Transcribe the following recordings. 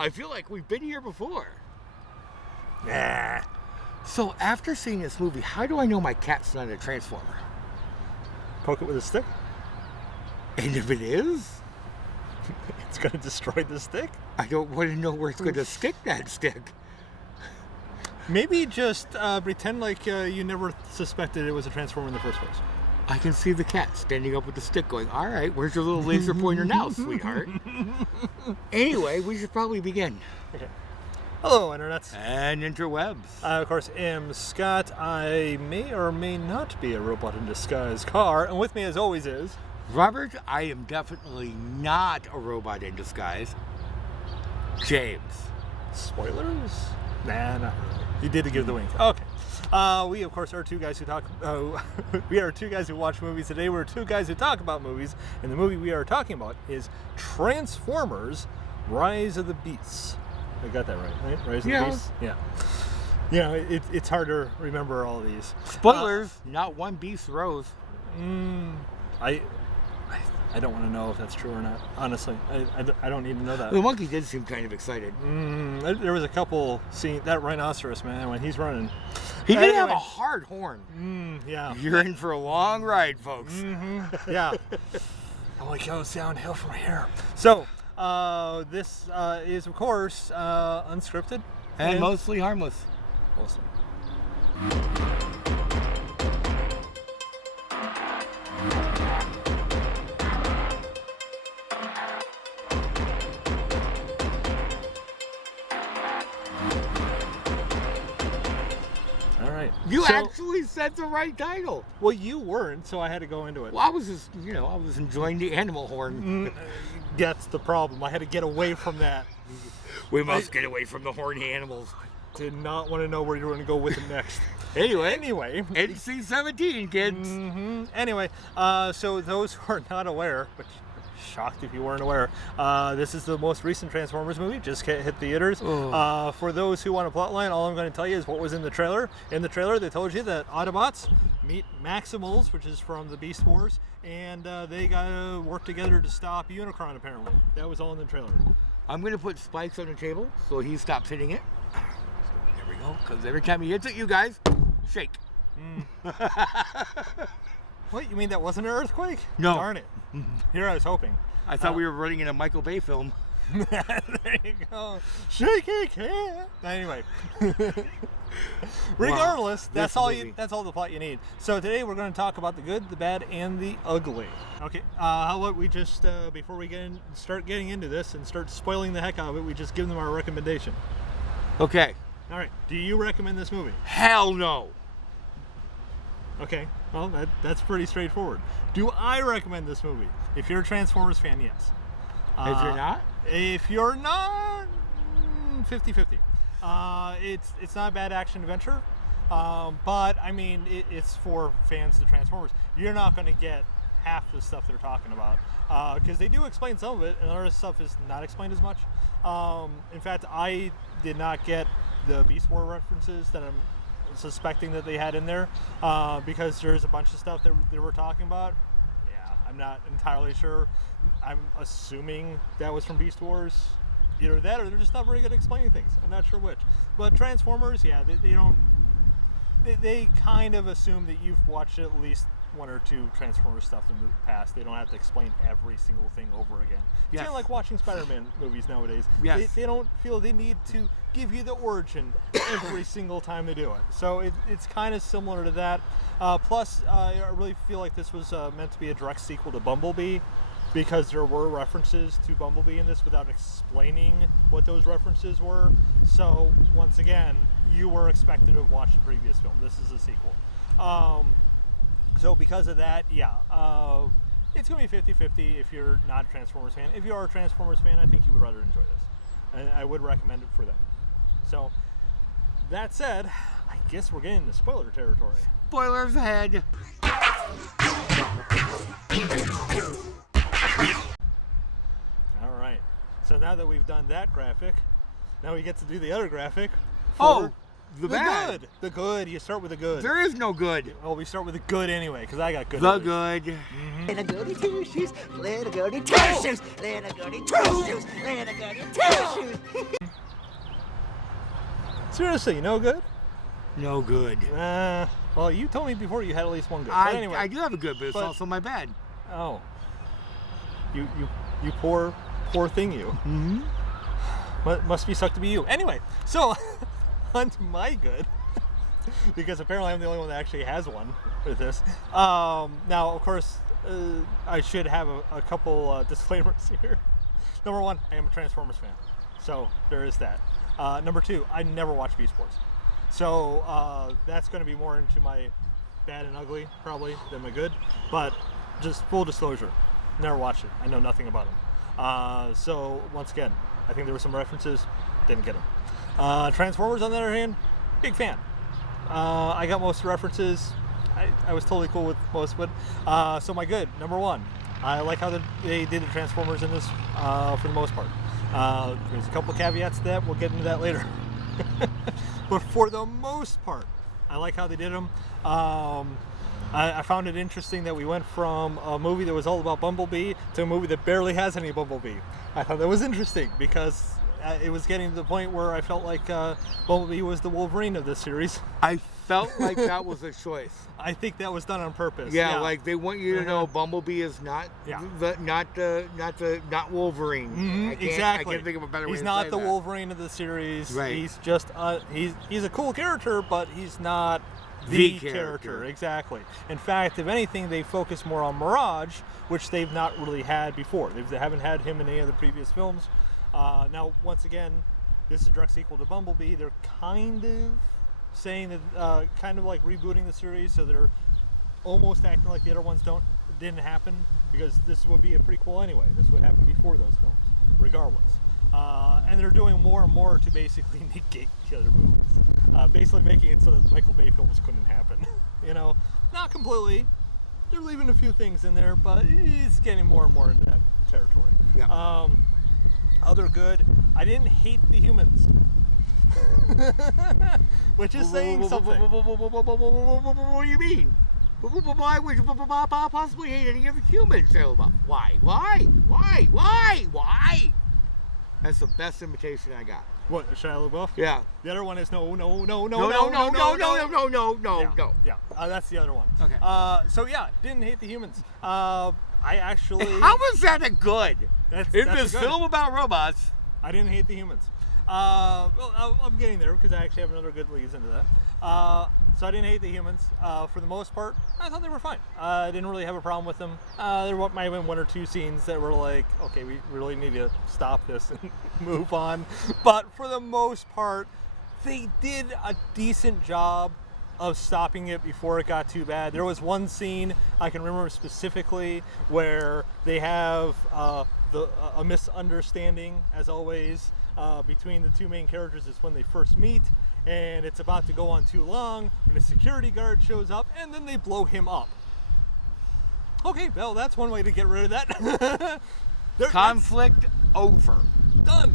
I feel like we've been here before. Nah. So after seeing this movie, how do I know my cat's not a Transformer? Poke it with a stick. And if it is, It's going to destroy the stick. I don't want to know where it's going to stick that stick. Maybe just pretend like you never suspected it was a Transformer in the first place. I can see the cat standing up with the stick going, all right, where's your little laser pointer now, sweetheart? Anyway, we should probably begin. Okay. Hello, internets. And interwebs. I, of course, am Scott. I may or may not be a robot in disguise car. And with me, as always, is... Robert, I am definitely not a robot in disguise. James. Spoilers? Nah, not really. You did give the wink. Okay. We, of course, are two guys who talk... we are two guys who watch movies. Today, we're two guys who talk about movies. And the movie we are talking about is Transformers: Rise of the Beasts. I got that right? Rise of the Beasts? Yeah. Yeah, it's hard to remember all these. Spoilers, not one beast rose. I don't want to know if that's true or not. Honestly, I don't need to know that. The monkey did seem kind of excited. There was a couple scenes, that rhinoceros, man, when he's running. He did have a hard horn. Yeah. You're in for a long ride, folks. Yeah. Oh, it goes downhill from here. So, this is, of course, unscripted. And mostly harmless. Mostly. You actually said the right title. Well, you weren't, so I had to go into it. Well, I was just, I was enjoying the animal horn. That's the problem. I had to get away from that. We must get away from the horny animals. Did not want to know where you were going to go with it next. Anyway, NC-17, kids. Anyway, so those who are not aware, which shocked if you weren't aware, this is the most recent Transformers movie, just hit theaters. For those who want a plot line, all I'm going to tell you is what was in the trailer. In the trailer, they told you that Autobots meet Maximals, which is from the Beast Wars, and they got to work together to stop Unicron, apparently. That was all in the trailer. I'm going to put spikes on the table so he stops hitting it. There we go, because every time he hits it, you guys, shake. What, you mean that wasn't an earthquake? No. Darn it. Here I was hoping. I thought we were running in a Michael Bay film. There you go. Shaky cat. Anyway. Regardless, wow, that's all the plot you need. So today we're going to talk about the good, the bad, and the ugly. Okay, how about we just, before we start getting into this and start spoiling the heck out of it, we just give them our recommendation. Okay. All right, do you recommend this movie? Hell no. Okay, well, that's pretty straightforward. Do I recommend this movie? If you're a Transformers fan, yes. If you're not? If you're not, 50-50. It's not a bad action adventure, but I mean, it's for fans of Transformers. You're not going to get half the stuff they're talking about, because they do explain some of it, and other stuff is not explained as much. In fact, I did not get the Beast War references that I'm suspecting that they had in there, because there's a bunch of stuff that they were talking about. Yeah, I'm not entirely sure. I'm assuming that was from Beast Wars. Either that or they're just not very good at explaining things. I'm not sure which. But Transformers, yeah, they kind of assume that you've watched at least one or two Transformers stuff in the past. They don't have to explain every single thing over again. It's kind of like watching Spider-Man movies nowadays. Yes. They don't feel they need to give you the origin every single time they do it. So it's kind of similar to that. Plus, I really feel like this was meant to be a direct sequel to Bumblebee, because there were references to Bumblebee in this without explaining what those references were. So, once again, you were expected to have watched the previous film. This is a sequel. So because of that, yeah, it's going to be 50-50 if you're not a Transformers fan. If you are a Transformers fan, I think you would rather enjoy this. And I would recommend it for them. So, that said, I guess we're getting into spoiler territory. Spoilers ahead. Alright, so now that we've done that graphic, now we get to do the other graphic. Oh, the bad. good. The good. You start with the good. There is no good. Well, we start with the good anyway, because I got good. The at least. good. Little goody two shoes, little goody two shoes, little goody two shoes, little goody two shoes. Seriously, no good? No good. Well, you told me before you had at least one good. I, But anyway, I do have a good, but it's but- also my bad. oh, you poor thing, you. Mm-hmm. Must be sucked to be you. Anyway, so on to my good, because apparently I'm the only one that actually has one with this. Now, of course, I should have a couple disclaimers here. Number one, I am a Transformers fan, so there is that. Number two, I never watch Beast Wars, so that's going to be more into my bad and ugly probably than my good. But just full disclosure, never watched it. I know nothing about them. So once again, I think there were some references, didn't get them. Transformers, on the other hand, big fan. I got most of the references. I was totally cool with most of it. So my good, number one, I like how they did the Transformers in this for the most part. There's a couple of caveats to that. We'll get into that later. But for the most part, I like how they did them. I found it interesting that we went from a movie that was all about Bumblebee to a movie that barely has any Bumblebee. I thought that was interesting because it was getting to the point where I felt like Bumblebee was the Wolverine of this series. I felt like that was a choice. I think that was done on purpose. Yeah, like they want you to know Mhm. Bumblebee is not Yeah. not Wolverine. Mhm, I can't, exactly. I can't think of a better way He's to not say the that. Wolverine of the series. Right. He's just he's a cool character, but he's not The the character. character. Exactly. In fact, if anything, they focus more on Mirage, which they've not really had before. They haven't had him in any of the previous films. Now, once again, this is a direct sequel to Bumblebee. They're kind of saying that, kind of like rebooting the series, so they're almost acting like the other ones didn't happen, because this would be a prequel anyway. This would happen before those films, regardless. And they're doing more and more to basically negate the other movies, basically making it so that the Michael Bay films couldn't happen. You know, not completely. They're leaving a few things in there, but it's getting more and more into that territory. Yeah. Other good, I didn't hate the humans. Which is saying something. What do you mean? Why would you possibly hate any of the humans? Why? That's the best imitation I got. What, Shia LaBeouf? Yeah. The other one is no. Yeah, that's the other one. Okay. So yeah, didn't hate the humans. I actually. How was that a good? That's In a this good. film about robots. I didn't hate the humans. Well, I'm getting there because I actually have another good leads into that. So I didn't hate the humans. For the most part, I thought they were fine. I didn't really have a problem with them. There might have been one or two scenes that were like, okay, we really need to stop this and move on. But for the most part, they did a decent job of stopping it before it got too bad. There was one scene I can remember specifically where they have a misunderstanding, as always, between the two main characters. Is when they first meet, and it's about to go on too long, and a security guard shows up, and then they blow him up. Okay, well, that's one way to get rid of that. Conflict over. Done.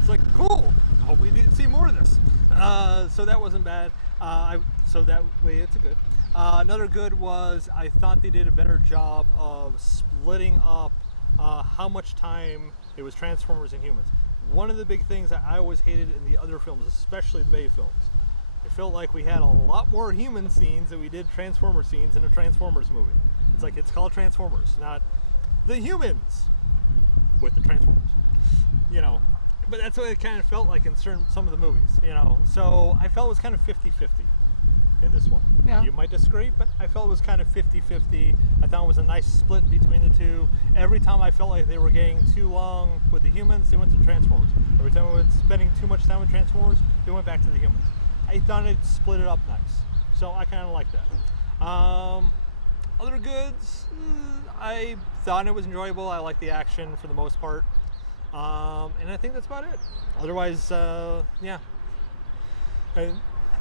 It's like, cool. I hope we didn't see more of this. So that wasn't bad. So that way it's a good. Another good was I thought they did a better job of splitting up how much time it was Transformers and humans. One of the big things that I always hated in the other films, especially the Bay films, it felt like we had a lot more human scenes than we did Transformer scenes in a Transformers movie. It's like it's called Transformers, not the humans with the Transformers. You know, but that's what it kind of felt like in some of the movies, you know. So I felt it was kind of 50-50 in this one. Yeah. You might disagree, but I felt it was kind of 50-50. I thought it was a nice split between the two. Every time I felt like they were getting too long with the humans, they went to Transformers. Every time I was spending too much time with Transformers, they went back to the humans. I thought it split it up nice. So I kind of like that. Other goods, I thought it was enjoyable. I liked the action for the most part. And I think that's about it. Otherwise, yeah. I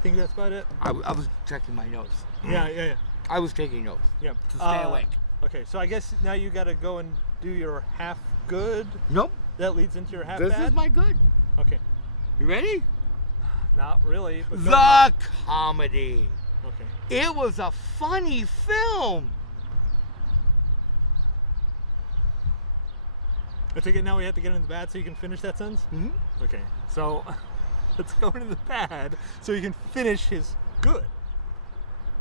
think that's about it. I was checking my notes. Yeah. I was taking notes Yeah. to stay awake. Okay, so I guess now you got to go and do your half good. Nope. That leads into your half This bad. is my good. Okay. You ready? Not really. But go The ahead. comedy. Okay. It was a funny film. I take it now we have to get into the bad so you can finish that sentence? Mhm. Okay. So let's go into the bad so you can finish his good.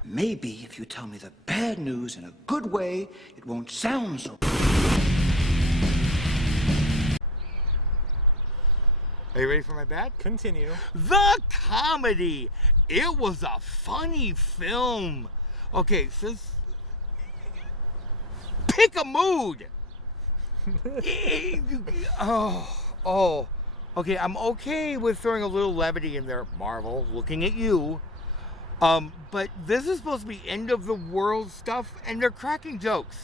Maybe if you tell me the bad news in a good way, it won't sound so. Are you ready for my bad? Continue. The comedy. It was a funny film. Okay, since pick a mood. Oh. Okay, I'm okay with throwing a little levity in there. Marvel, looking at you. But this is supposed to be end of the world stuff, and they're cracking jokes.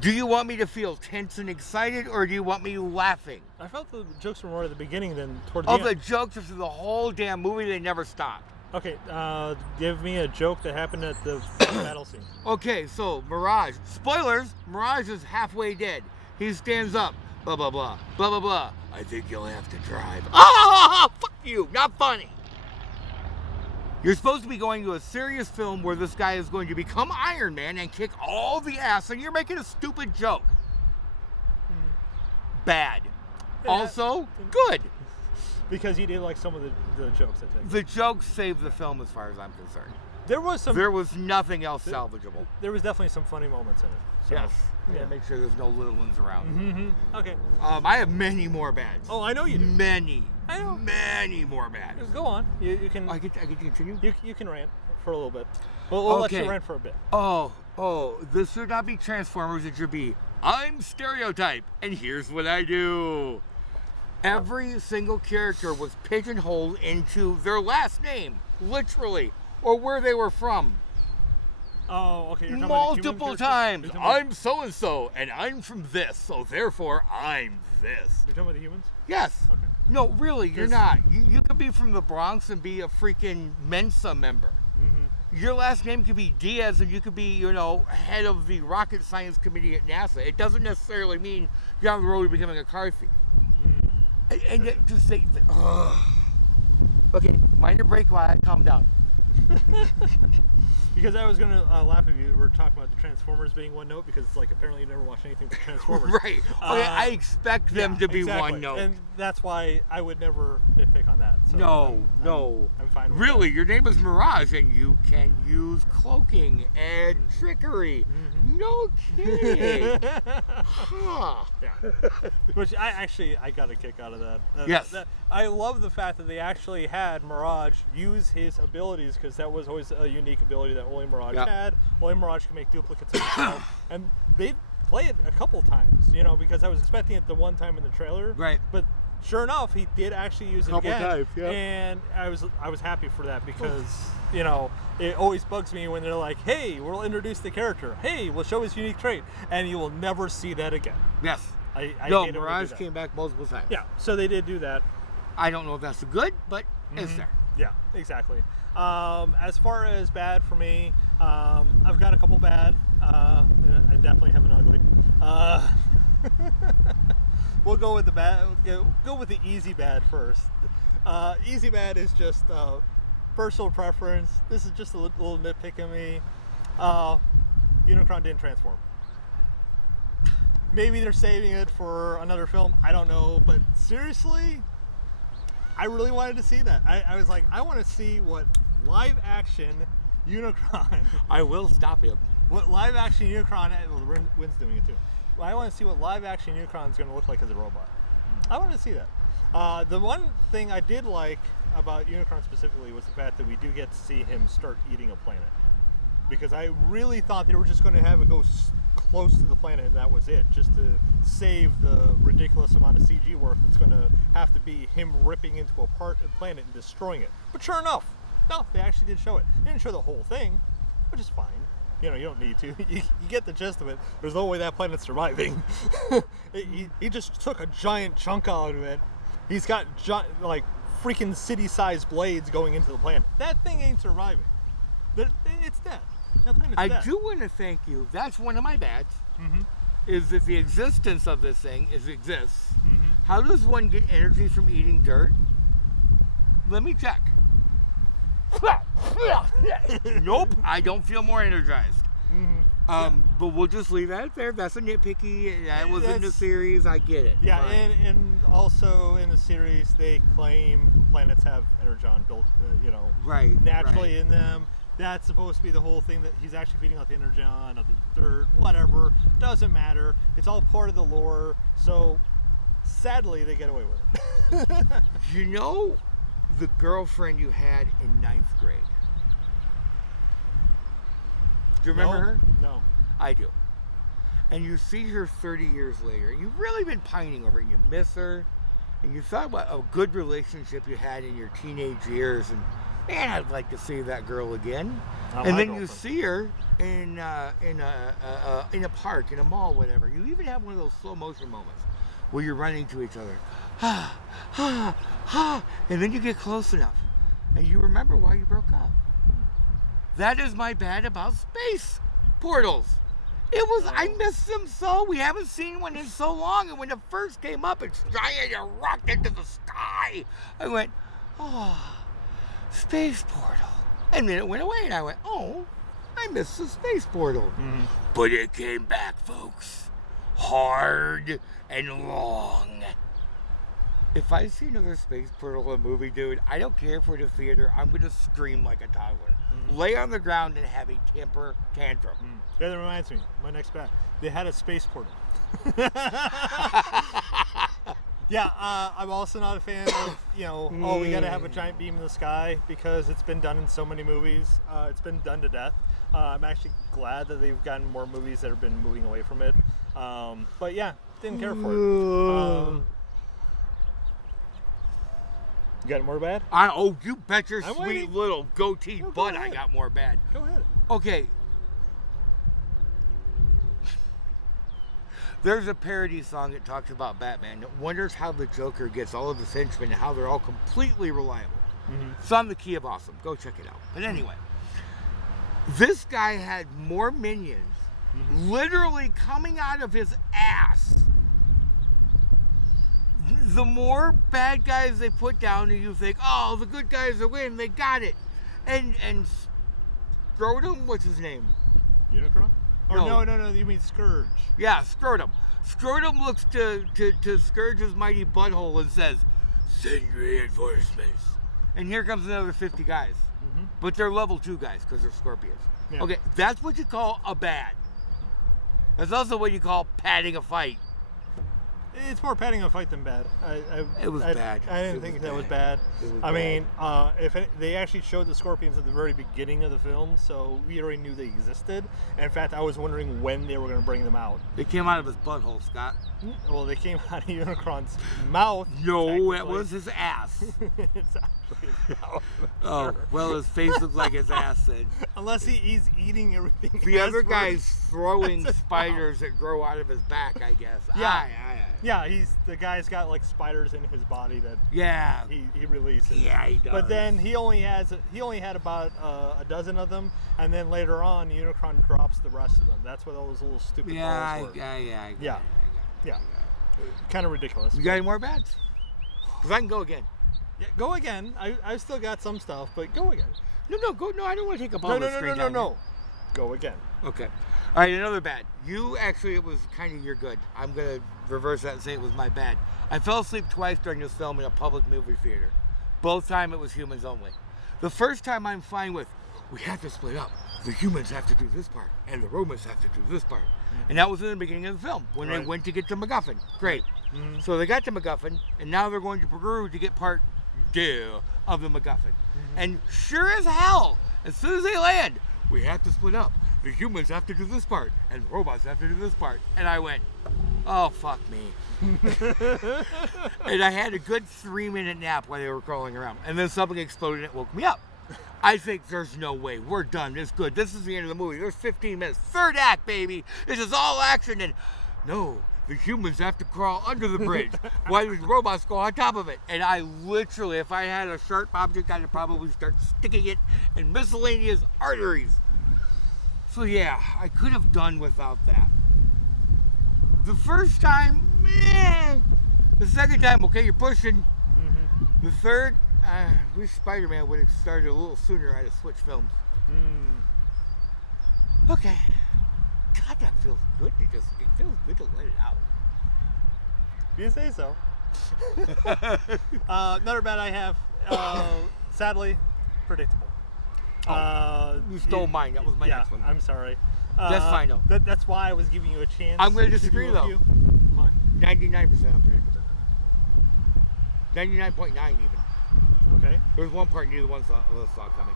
Do you want me to feel tense and excited, or do you want me laughing? I felt the jokes were more at the beginning than toward the Of end. the jokes through the whole damn movie, they never stopped. Okay, give me a joke that happened at the battle scene. Okay, so Mirage. Spoilers, Mirage is halfway dead. He stands up. Blah, blah, blah. Blah, blah, blah. I think you'll have to drive. Ah, fuck you. Not funny. You're supposed to be going to a serious film where this guy is going to become Iron Man and kick all the ass, and you're making a stupid joke. Bad. Also, good. Because you did like some of the jokes, I think. The jokes saved the film as far as I'm concerned. There was some. There was nothing else salvageable. There was definitely some funny moments in it. So, Yes. Yeah. Yeah, make sure there's no little ones around. Mm-hmm. Okay. I have many more bads. Oh, I know you do. Many. I know. Many more bads. Go on. You can. I get to continue? You can rant for a little bit. We'll let Okay. you rant for a bit. Oh, this should not be Transformers. It should be, I'm Stereotype, and here's what I do. Every single character was pigeonholed into their last name, literally, or where they were from. Oh, okay. You're talking about the human Multiple character? times. You're talking about- I'm so-and-so, and I'm from this, so therefore I'm this. You're talking about the humans? Yes. Okay. No, really, you're 'Cause- not. You could be from the Bronx and be a freaking Mensa member. Your last name could be Diaz, and you could be, head of the rocket science committee at NASA. It doesn't necessarily mean you're on the road to becoming a car thief. And just say, okay, minor break while I calm down. Because I was going to laugh at you. We're talking about the Transformers being one note because, like, apparently you never watched anything but Transformers. Right. Okay, I expect them to be exactly. one note. And that's why I would never nitpick on that. So No. I'm fine with Really, your name is Mirage, and you can use cloaking and trickery. No kidding. Huh. that. Yeah. Which I got a kick out of that. Yes. I love the fact that they actually had Mirage use his abilities because that was always a unique ability that only Mirage Yep. had. Only Mirage could make duplicates of himself. And they play it a couple times, because I was expecting it the one time in the trailer. Right. But sure enough, he did actually use it Couple again. times, yeah. And I was happy for that because, it always bugs me when they're like, hey, we'll introduce the character. Hey, we'll show his unique trait. And you will never see that again. Yes. I No, hate it when they do Mirage that. came back multiple times. Yeah, so they did do that. I don't know if that's good, but it's there. Yeah, exactly. As far as bad for me, I've got a couple bad. I definitely have an ugly. We'll go with the bad. Go with the easy bad first. Easy bad is just personal preference. This is just a little nitpick of me. Unicron didn't transform. Maybe they're saving it for another film. I don't know, but seriously, I really wanted to see that. I was like, I want to see what live action Unicron. I will stop him. What live action Unicron? Well, the Wind's doing it too. Well, I want to see what live action Unicron is going to look like as a robot. I want to see that. The one thing I did like about Unicron specifically was the fact that we do get to see him start eating a planet. Because I really thought they were just going to have it go close to the planet and that was it, just to save the ridiculous amount of CG work that's going to have to be him ripping into a planet and destroying it. But sure enough, no, they actually did show it. They didn't show the whole thing, which is fine. You don't need to. You get the gist of it. There's no way that planet's surviving. he just took a giant chunk out of it. He's got freaking city-sized blades going into the planet. That thing ain't surviving. It's dead. That planet's I dead. do want to thank you. That's one of my bads. Is that the existence of this thing exists. How does one get energy from eating dirt? let me check. Nope, I don't feel more energized. But we'll just leave that there. That's a nitpicky. That was in the series. I get it. Yeah, Fine. and also in the series, they claim planets have energon built, naturally in them. That's supposed to be the whole thing, that he's actually feeding off the energon of the dirt, whatever. Doesn't matter. It's all part of the lore. So, sadly, they get away with it. You know the girlfriend you had in 9th grade? Do you remember her? No. I do. And you see her 30 years later, and you've really been pining over it, and you miss her, and you thought about a good relationship you had in your teenage years, and man, I'd like to see that girl again. And then you see her in a park, in a mall, whatever. You even have one of those slow motion moments where you're running to each other, and then you get close enough, and you remember why you broke up. That is my bad about space portals. It was, I missed them so. We haven't seen one in so long, and when it first came up, it's giant, it rocked into the sky. I went, oh, space portal. And then it went away, and I went, oh, I missed the space portal. But it came back, folks. Hard and long. If I see another space portal in a movie, dude, I don't care if we're in a theater, I'm going to scream like a toddler. Lay on the ground and have a temper tantrum. Yeah, that reminds me, my next bet. They had a space portal. Yeah, I'm also not a fan of, we got to have a giant beam in the sky, because it's been done in so many movies. It's been done to death. I'm actually glad that they've gotten more movies that have been moving away from it. But yeah, didn't care for it. You got more bad? You bet your I'm sweet waiting. little goatee No, go butt I ahead. got more bad. Go ahead. Okay. There's a parody song that talks about Batman that wonders how the Joker gets all of his henchmen and how they're all completely reliable. It's on the Key of Awesome. Go check it out. But anyway, this guy had more minions literally coming out of his ass. The more bad guys they put down, and you think, oh, the good guys are winning, they got it. And Scrotum, what's his name? Unicron? Or no, you mean Scourge. Yeah, Scrotum. Scrotum looks to Scourge's mighty butthole and says, send reinforcements. And here comes another 50 guys. But they're level 2 guys, because they're Scorpions. Yeah. Okay, that's what you call a bad. That's also what you call padding a fight. It's more padding a fight than bad. It was bad. I didn't think that was bad. Mean, they actually showed the Scorpions at the very beginning of the film, so we already knew they existed. In fact, I was wondering when they were going to bring them out. They came out of his butthole, Scott. Well, they came out of Unicron's mouth. No, it was his ass. It's actually his mouth. Oh, well, his face looked like his ass then. Unless he's eating everything. The other guy's throwing spiders that grow out of his back, I guess. Yeah. Yeah, the guy's got like spiders in his body that he releases. Yeah, he does. But then he only had about a dozen of them, and then later on Unicron drops the rest of them. That's what all those little stupid balls were. Yeah. Kind of ridiculous. You got any more bets? Because I can go again. Yeah, go again. I've still got some stuff, but go again. No, go. No, I don't want to take up all the screen time. No. Go again. Okay. All right, another bad. It was kind of your good. I'm going to reverse that and say it was my bad. I fell asleep twice during this film in a public movie theater. Both times it was humans only. The first time I'm fine with, we have to split up. The humans have to do this part, and the robots have to do this part. And that was in the beginning of the film, when they went to get the MacGuffin. Great. So they got the MacGuffin, and now they're going to Peru to get part 2 of the MacGuffin. And sure as hell, as soon as they land, we have to split up. The humans have to do this part, and the robots have to do this part. And I went, oh, fuck me. And I had a good 3-minute nap while they were crawling around. And then something exploded and it woke me up. I think there's no way. We're done. It's good. This is the end of the movie. There's 15 minutes. Third act, baby. This is all action. And no, the humans have to crawl under the bridge while the robots go on top of it. And I literally, if I had a sharp object, I'd probably start sticking it in miscellaneous arteries. So yeah, I could have done without that. The first time, meh. The second time, okay, you're pushing. The third, wish Spider-Man would have started a little sooner. I'd have switched films. Okay. God, that feels good to just. It feels good to let it out. You say so. Another bad I have. Sadly, predictable. You stole mine. That was my next one. I'm sorry. That's fine though. That's why I was giving you a chance. I'm going to disagree though. Why? 99% unpredictable. 99.9 even. Okay. There was one part neither one saw coming.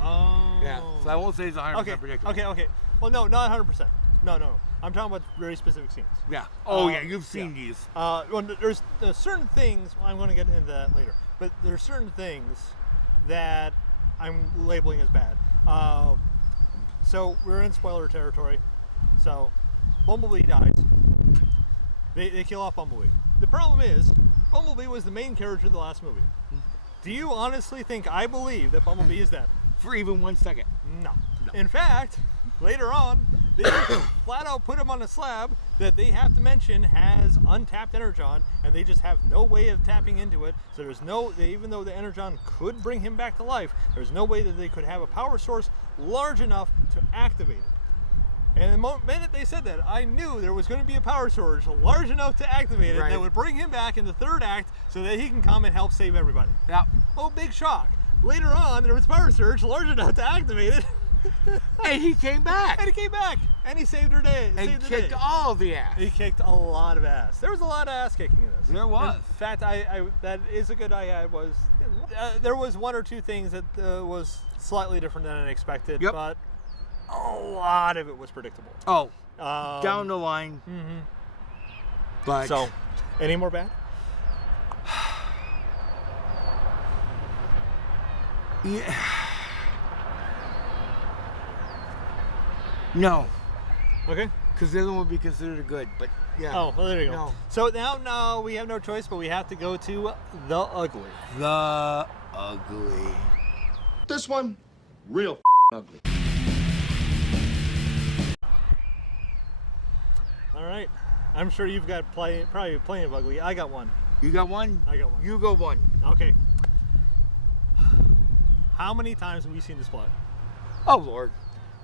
Oh. Yeah. So I won't say it's 100% predictable. Okay. Well, no, not 100%. No. I'm talking about very specific scenes. Yeah. Oh yeah, you've seen these. Well, there's certain things. I'm going to get into that later. But there's certain things that I'm labeling as bad. So we're in spoiler territory. So Bumblebee dies. They kill off Bumblebee. The problem is, Bumblebee was the main character of the last movie. Do you honestly think I believe that Bumblebee is dead? For even 1 second. No. In fact, later on, they flat out put him on a slab that they have to mention has untapped energon, and they just have no way of tapping into it. So there's even though the energon could bring him back to life, there's no way that they could have a power source large enough to activate it. And the minute they said that, I knew there was going to be a power source large enough to activate it that would bring him back in the third act so that he can come and help save everybody. Yep. Oh, big shock. Later on, there was a power surge large enough to activate it. And he came back. And he came back. And he saved her day. And kicked all the ass. He kicked a lot of ass. There was a lot of ass kicking in this. There was. In fact, that is a good I had was, there was one or two things that was slightly different than I expected. Yep. But a lot of it was predictable. Oh, down the line. Mm-hmm. But so, any more bad? Yeah. No. Okay. Because the other one would be considered a good, but yeah. Oh, well, there you go. No. So now we have no choice, but we have to go to the ugly. The ugly. This one, real ugly. All right. I'm sure you've got probably plenty of ugly. I got one. You got one? I got one. You go one. Okay. How many times have we seen this plot? Oh, Lord.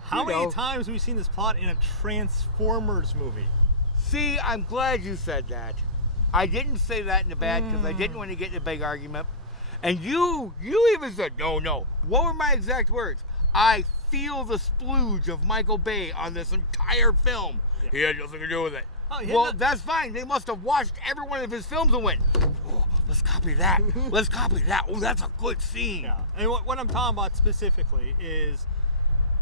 How many times have we seen this plot in a Transformers movie? See, I'm glad you said that. I didn't say that in the bad because I didn't want to get in a big argument. And you even said, no. What were my exact words? I feel the splooge of Michael Bay on this entire film. Yeah. He had nothing to do with it. Oh, well, that's fine. They must have watched every one of his films and went, oh, let's copy that. Let's copy that. Oh, that's a good scene. Yeah. And what I'm talking about specifically is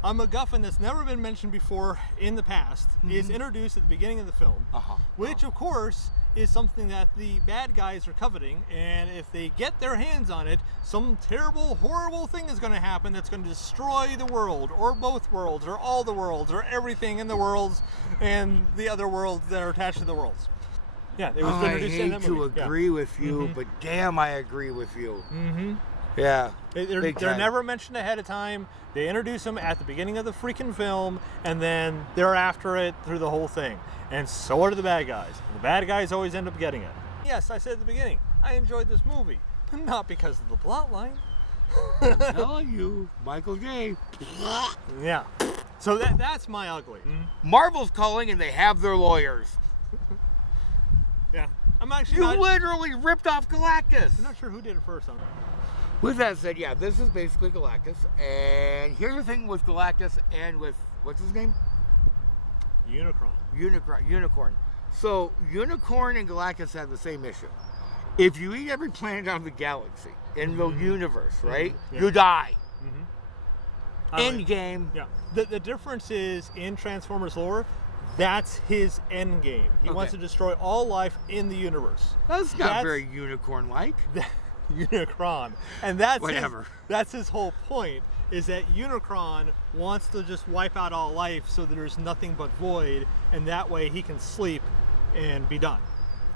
a MacGuffin that's never been mentioned before in the past is introduced at the beginning of the film, which of course is something that the bad guys are coveting, and if they get their hands on it, some terrible, horrible thing is going to happen that's going to destroy the world, or both worlds, or all the worlds, or everything in the worlds, and the other worlds that are attached to the worlds. Yeah, it was introduced in that movie. I hate to agree with you, but damn, I agree with you. Mm-hmm. Yeah. They're never mentioned ahead of time. They introduce them at the beginning of the freaking film, and then they're after it through the whole thing. And so are the bad guys. The bad guys always end up getting it. Yes, I said at the beginning, I enjoyed this movie, but not because of the plot line. I'm telling you, Michael J. Yeah. So that's my ugly. Marvel's calling, and they have their lawyers. Yeah. I'm actually literally ripped off Galactus. I'm not sure who did it first on it. With that said, yeah, this is basically Galactus. And here's the thing with Galactus and with, what's his name? Unicorn. So, Unicorn and Galactus have the same issue. If you eat every planet on the galaxy, in the universe, right, you die. End game. Yeah. The difference is, in Transformers lore, that's his end game. He wants to destroy all life in the universe. That's not very Unicorn-like. Unicron, and that's whatever. That's his whole point. Is that Unicron wants to just wipe out all life so that there's nothing but void, and that way he can sleep and be done.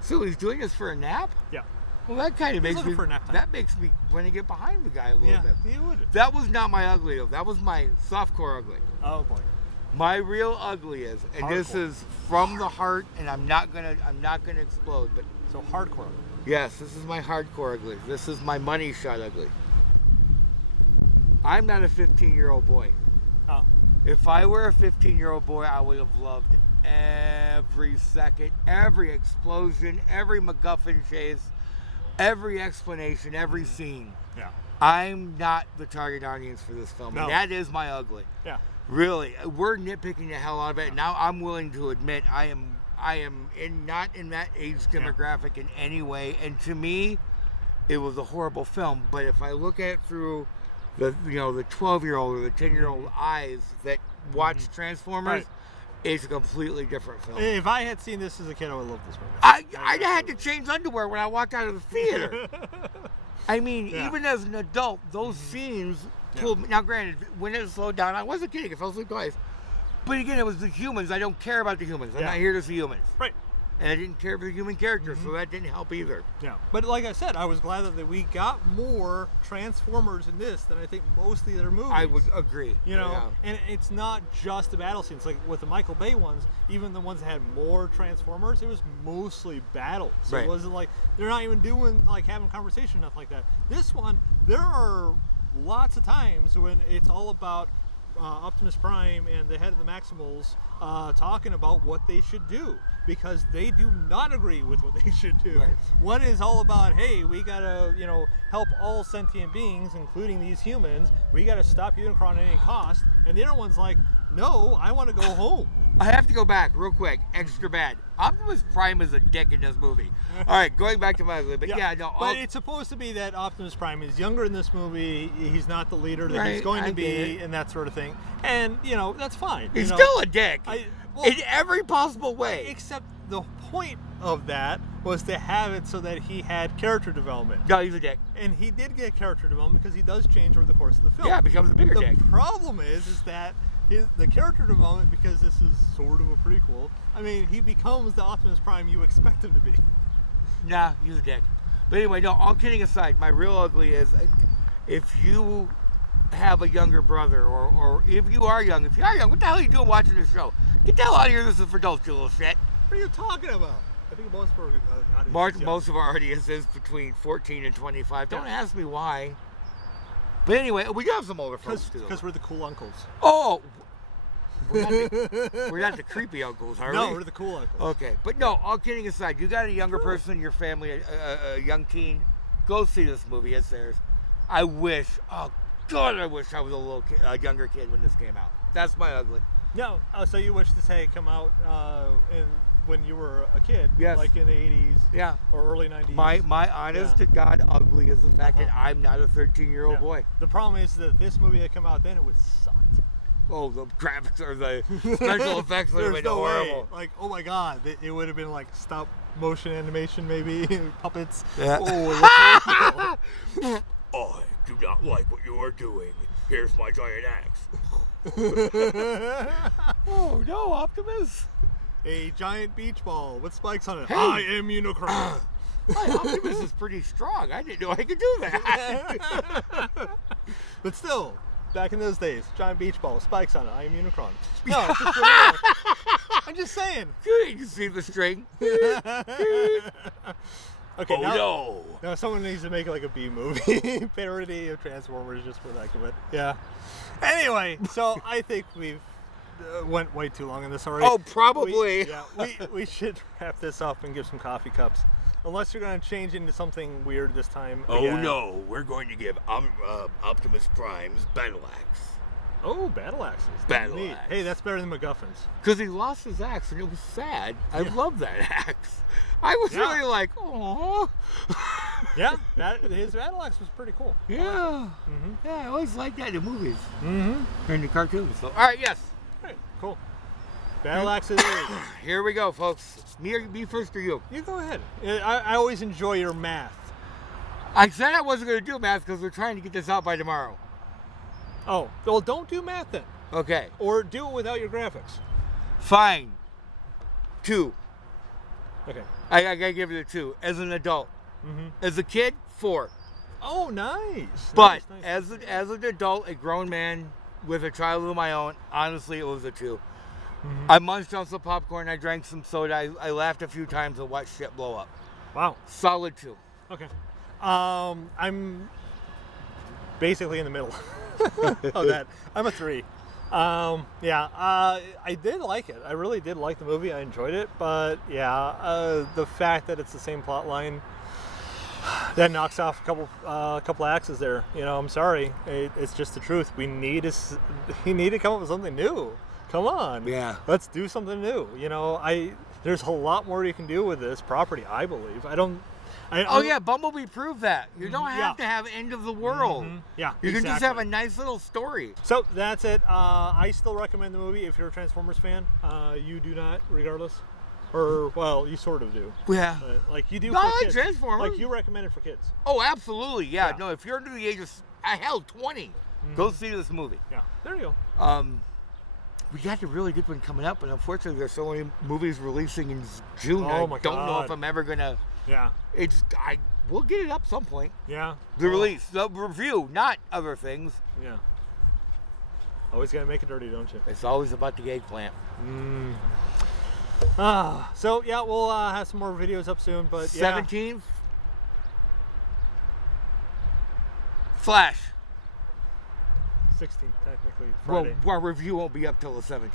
So he's doing this for a nap? Yeah. Well, that kind of makes me. For a nap time. That makes me want to get behind the guy a little bit. Yeah, you would. That was not my ugly though. That was my softcore ugly. Oh boy. My real ugly is, and this is from the heart, and I'm not gonna explode, but So hardcore. Yes, this is my hardcore ugly. This is my money shot ugly. I'm not a 15-year-old boy. Oh. If I were a 15-year-old boy, I would have loved every second, every explosion, every MacGuffin chase, every explanation, every scene. Yeah. I'm not the target audience for this film. No. And that is my ugly. Yeah. Really, we're nitpicking the hell out of it. Now I'm willing to admit I am not in that age demographic in any way. And to me, it was a horrible film. But if I look at it through the 12-year-old or the 10-year-old eyes that watch Transformers, Right. it's a completely different film. If I had seen this as a kid, I would love this movie. I had to change underwear when I walked out of the theater. I mean, even as an adult, those scenes pulled me. Now, granted, when it slowed down, I wasn't kidding. I fell asleep twice. But again, it was the humans. I don't care about the humans. I'm not here to see humans. Right. And I didn't care for the human characters, so that didn't help either. Yeah. But like I said, I was glad that we got more Transformers in this than I think most of the other movies. I would agree. You know, and it's not just the battle scenes. Like with the Michael Bay ones, even the ones that had more Transformers, it was mostly battles. Right. It wasn't like they're not even doing like having conversation, nothing like that. This one, there are lots of times when it's all about Optimus Prime and the head of the Maximals talking about what they should do, because they do not agree with what they should do. Right. One is all about, hey, we gotta, help all sentient beings, including these humans. We gotta stop Unicron at any cost. And the other one's like, no, I want to go home. I have to go back real quick. Extra bad. Optimus Prime is a dick in this movie. All right, going back to my ugly, but But it's supposed to be that Optimus Prime is younger in this movie. He's not the leader that he's Right, going I to get be, it. and that sort of thing. And that's fine. He's still a dick Well, in every possible way. except the point of that was to have it so that he had character development. No, he's a dick. And he did get character development because he does change over the course of the film. Yeah, becomes a bigger the dick. problem is that the character development, because this is sort of a prequel, I mean, he becomes the Optimus Prime you expect him to be. Nah, he's a dick. But anyway, no, all kidding aside, my real ugly is if you have a younger brother, or if you are young, what the hell are you doing watching this show? Get the hell out of here, this is for adults, you little shit. What are you talking about? I think most of our audience Most of our audience is between 14 and 25. Don't ask me why. But anyway, we do have some older folks too. Because we're the cool uncles. Oh! We're not the creepy uncles, are we? No, we're the cool uncles. Okay, but no, all kidding aside, you got a younger person in your family, a young teen, go see this movie. It's theirs. I wish I wish I was a younger kid when this came out. That's my ugly. No, so you wish this had come out when you were a kid, Yes. like in the 80s, Yeah. or early 90s. My honest to God ugly is the fact that I'm not a 13-year-old Yeah. boy. The problem is that this movie had come out then, it would suck. Oh, the graphics or the special effects would have There's been no horrible. way. Like, oh my God, it would have been like stop motion animation, maybe puppets. Yeah. Oh, it was horrible. I do not like what you are doing. Here's my giant axe. Oh no, Optimus! A giant beach ball with spikes on it. Hey. I am Unicron. My Optimus is pretty strong. I didn't know I could do that. But still, back in those days, giant beach ball with spikes on it. I am Unicron. No, it's just really I'm just saying. You can see the string. Okay, Oh no! now someone needs to make like a B movie parody of Transformers just for the heck of it. Yeah. Anyway, so I think we've went way too long on this already. Oh, probably. We should wrap this up and give some coffee cups. Unless you're going to change into something weird this time. Oh again. no, we're going to give Optimus Prime's battle axe. Oh, battle axes. Battle Neat. axe. Hey, that's better than MacGuffins. Because he lost his axe and it was sad. I love that axe. I was Yeah. really like, oh. Yeah, his battle axe was pretty cool. Yeah. Yeah, I always liked that in the movies. Mm-hmm. In the cartoons. So, all right, yes. Right, cool. Battle axes. Here we go, folks. Me first or you? You go ahead. I always enjoy your math. I said I wasn't going to do math because we're trying to get this out by tomorrow. Oh, well, don't do math then. Okay. Or do it without your graphics. Fine. 2. Okay. I gotta give it a 2. As an adult. As a kid, 4. Oh, nice. But Nice. as an adult, a grown man with a child of my own, honestly, it was a 2. I munched on some popcorn. I drank some soda. I laughed a few times and watched shit blow up. Wow. Solid 2. Okay. I'm basically in the middle of that. I'm a 3. Yeah, I did like it. I really did like the movie. I enjoyed it, but yeah, the fact that it's the same plot line that knocks off a couple axes there. You know, I'm sorry. It's just the truth. We need to come up with something new. Come on. Yeah. Let's do something new. You know, there's a lot more you can do with this property, I believe. Oh yeah, Bumblebee proved that. You don't have to have end of the world. Yeah, you can just have a nice little story. So that's it. I still recommend the movie if you're a Transformers fan. You do not, regardless, or well, you sort of do. Yeah, like you do. No, for I like kids. Transformers. Like you recommend it for kids. Oh, absolutely. Yeah. Yeah. No, if you're under the age of hell 20, go see this movie. Yeah, there you go. We got a really good one coming up, but unfortunately, there's so many movies releasing in June. Oh my I don't know God. if I'm ever gonna. Yeah. We'll get it up some point. Yeah. The release, the review, not other things. Yeah. Always gotta make it dirty, don't you? It's always about the eggplant. So yeah, we'll have some more videos up soon, but yeah. 17th. Flash. 16th, technically. Well, Friday. our review won't be up till the 17th.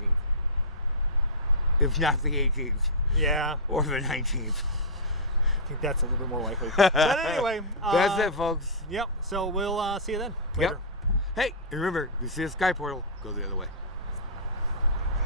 If not the 18th. Yeah. Or the 19th. I think that's a little bit more likely. But anyway. That's it, folks. Yep. So we'll see you then. Yep. Later. Hey, and remember, if you see a sky portal, go the other way.